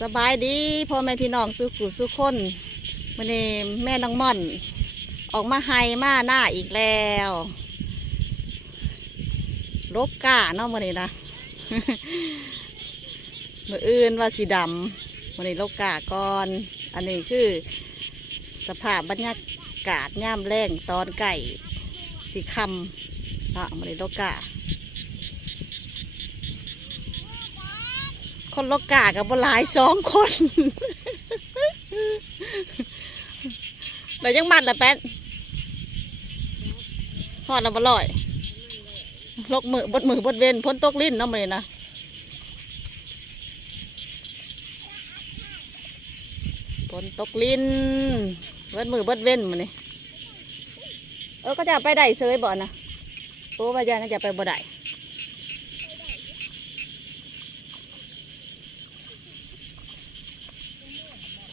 สบายดีพ่อแม่พี่น้องสุขุสุขคนวันนี้แม่น้องม่อน ออกมาไฮมาหน้าอีกแล้วลบก้าเนาะวันนี้นะมืออื่นว่าสีดำวันนี้ลบกาก่อน อันนี้คือ สภาพบรรยากาศย่ามแรงตอนไก่สีคำเนาะวันนี้ลบกา คนลกกากับบหลายสองคนเรายังมัดละแป๊ดหอดละบ่ลอย ลกมือบดมือบดเวนพ้นตกลิ้นเนาะมื้อนี้นะพ้นตกลิ้นบดมือบดเว้นมื้อนี้เออก็จะไปได้เซยบ่อนะโอ้ว่าจะน่าจะไปบ่ได้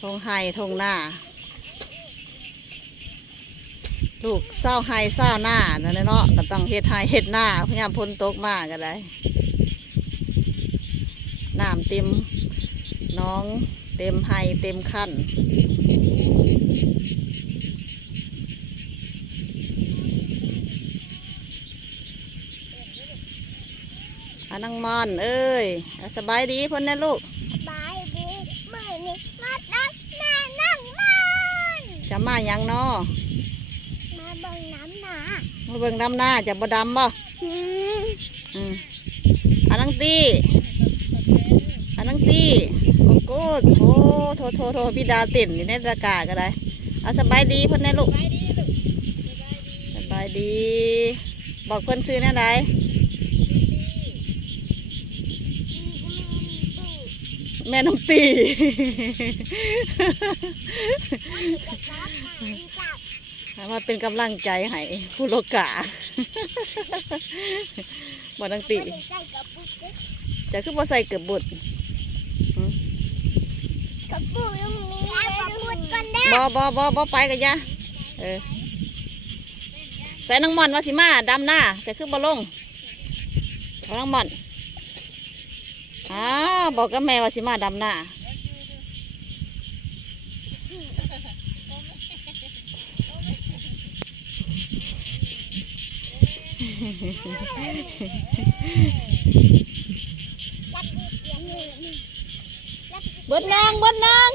ทงไฮทงหน้า ลูกเศร้าไฮเศร้าหน้านั่นแหละเนาะก็ต้องเฮ็ดไฮเฮ็ดหน้าพยายามพ้นตกมากก็ได้น้ำเต็มน้องเต็มไฮเต็มขั้นอนังมอน เอ้ยสบายดีพ้นนะลูก บายดีมือนี้มาดักหน้านั่งมัน จะมาหยังเนาะมาเบิ่งน้ำหนามาเบิ่งดำหน้าจะบ่ดำบ่อืมอืมอันนังตีอันนังตีโอ้โกดโอ้โทโทโทพี่ดาวติ่นอยู่ในตะกร้าก็ได้เอาสบายดีเพิ่นแน่ลูกสบายดีบอกเพิ่นซื้อแน่ได ชีก็มีตู้ แม่น้องตีกับรับหางจับให้มาเป็นกำลังใจให้ผู้โลกาบ่นังตีไม่ได้ใส่กระปุกเด้อจะคือบ่ใส่เกือบบุดกระปุกยังมีเอากระปุกก่อนเด้อบ่บ่บ่บ่ไปกันยะเออใส่น้องม่อนว่าสิมาดำหน้าจะคือบ่ลงเอาน้องม่อน อ้าบอกกับแม่ว่าสิมาดำหน้าบมือเบเบิดนางเบิดนาง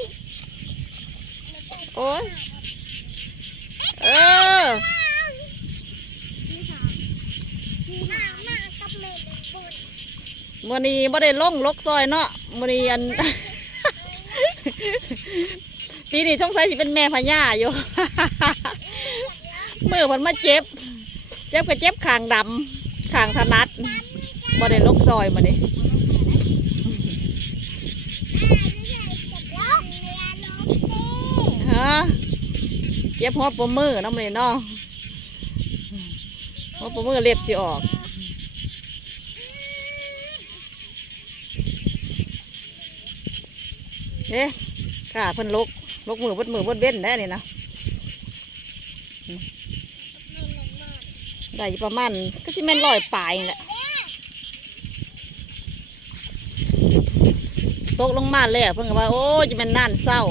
โอ้ยเออ มีหางมีหางมากับแม่หนึ่งปุ่นมื้อนี้บ่ได้ลงลกซอยเนาะมื้อนี้อัน ปีนี้สงสัยสิเป็นแม่พญาอยู่ มือมันมาเจ็บ เจ็บก็เจ็บขางดำขางถนัดบ่ได้ลกซอยมานี่อนี้ฮะเจ็บหัวปมมือน้ำเลยเนาะหัวปมมือเล็บสิออก เอ๊ะกล้าเพิ่นลกลกมือบดมือบดเบ้นได้นี่นะได้ยู่ประมาณก็จะแม่นลอยปลายแหละตกลงมาแล้วเพิ่งก็ว่าโอ้ยจะเป็นน่านเศร้า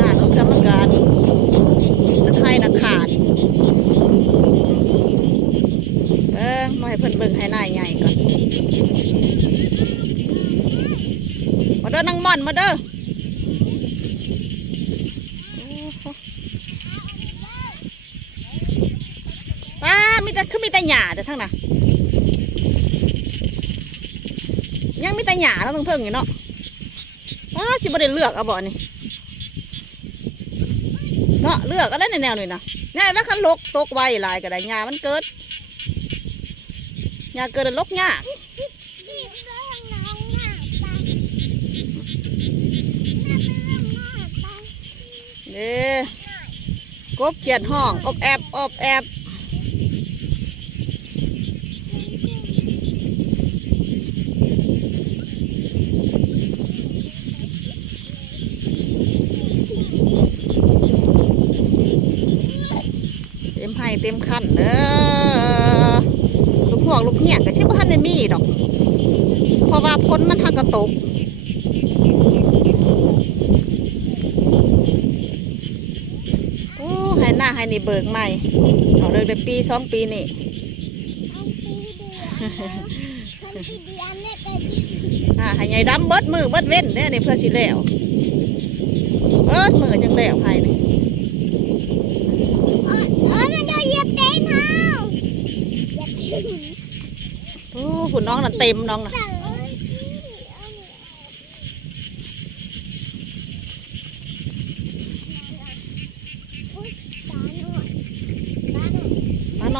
น่านลงกรรมการให้นักขาดเบิ่งมาให้เพิ่นเบิ่งให้หน้าใหญ่ก่อนมาเด้อนัง มาเด้อป้ามีแต่คือมีแต่หญ้าแต่ทั้งน่ะยังมีแต่หญ้าแล้วเพิ่งๆอยู่เนาะป้าจิบ่ได้เลือกเอาบ่นี่เนาะเลือกก็ได้ในแนวนี้นะเนี่ยแล้วคันลกตกไวลายก็ได้หญ้ามันเกิดหญ้าเกิดลกหญ้าเรื่องน้องหน้าตาหน้าเป็นเรื่องหน้าตา เด้กบเขียดห้องอบแอบอบแอบเต็มให้เต็มขั้นเด้อลูกหวกลูกเหียกก็ชื่อบ้านในมีดอก เพราะว่าพ้นมันทางกระตก ให้นี่เบิกใหม่เอาเลยเดือนปีสองปีนี่เอาปีเดือนคนปีเดือนเนี่ยก็ดีอ่าให้ใหญ่ดำเบิดมือเบิดเว้นเด้อนี่เพื่อสิแล้วเบิดมือจังแล้วภายนี่เออเออมันจะเหยียบเต้นเฮาเหยียบเต้นโอ้คุณน้องน่ะเต็มน้องน่ะ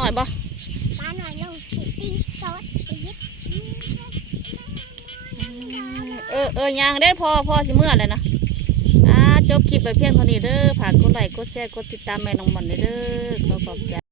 อยมาหน่อยบ่ปลาหน่อยลงสิตีซอสไปยึดเออเออยางได้พอพอสิเมื่อเลยนะอ่าจบคลิปไปเพียงเท่านี้เด้อฝากกดไลค์กดแชร์กดติดตามแม่น้องหมอนเด้อขอขอบใจ